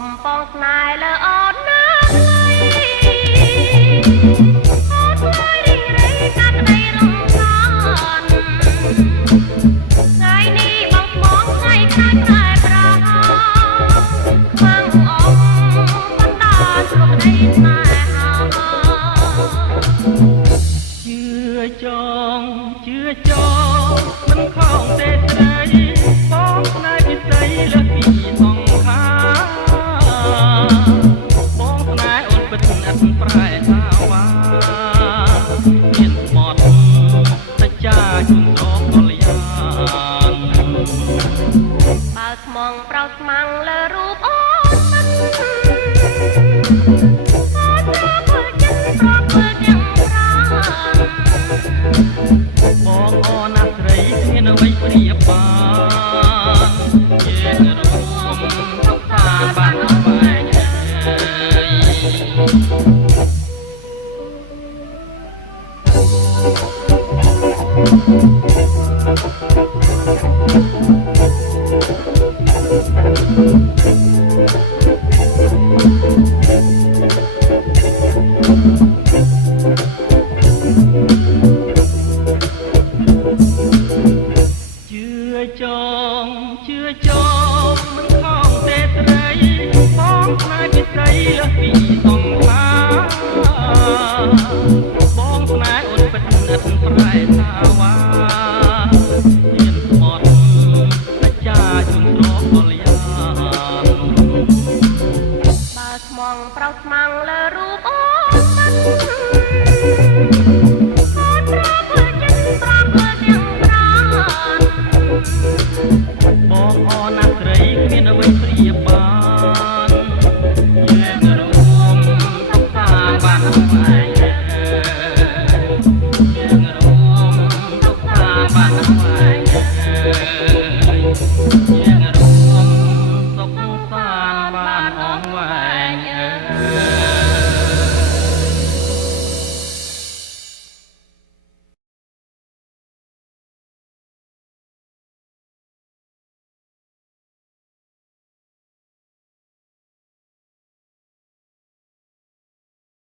កំប៉ុងស្នេហ៍លើអូនណាអូនថ្លៃរីករាយកាត់ក្តីរំខានថ្ងៃនេះបងស្មងថ្ងៃក្រោយតែប្រហោខ្វាំងអងបណ្ដាស្រុកដីស្នេហាជឿចងមិនខំទេស្រីបងស្នេហ៍ពិសីលើពីសងខាបងស្នេហ៍អូនពិតអត់ប្រែថាវ៉ាមានស្មត់សច្ចាជុំដកកលយានបើស្មងប្រោសស្មាំងលើរូបអូនមិនអូនប្រធ្វើចិត្តប្រធ្វើទាំងប្រានបងអូនណាស្រីគ្មានអ្វីប្រៀបបានជារួមទុកសាបានស្វែងជឿចងមិនខំទេស្រីបងខ្លាចពិសីលើសពីសងខាបងស្នេហ៍អូនពិតឥតប្រែថាវ៉ាមានស្មត់សច្ចាជុំស្រកកលយានបើស្មងប្រោសស្មាំងលើរូបអូនមិនអូនប្រធ្វើចិត្តប្រធ្វើទាំងប្រានបងអូនណាស្រីគ្មានអ្វីប្រៀបបាន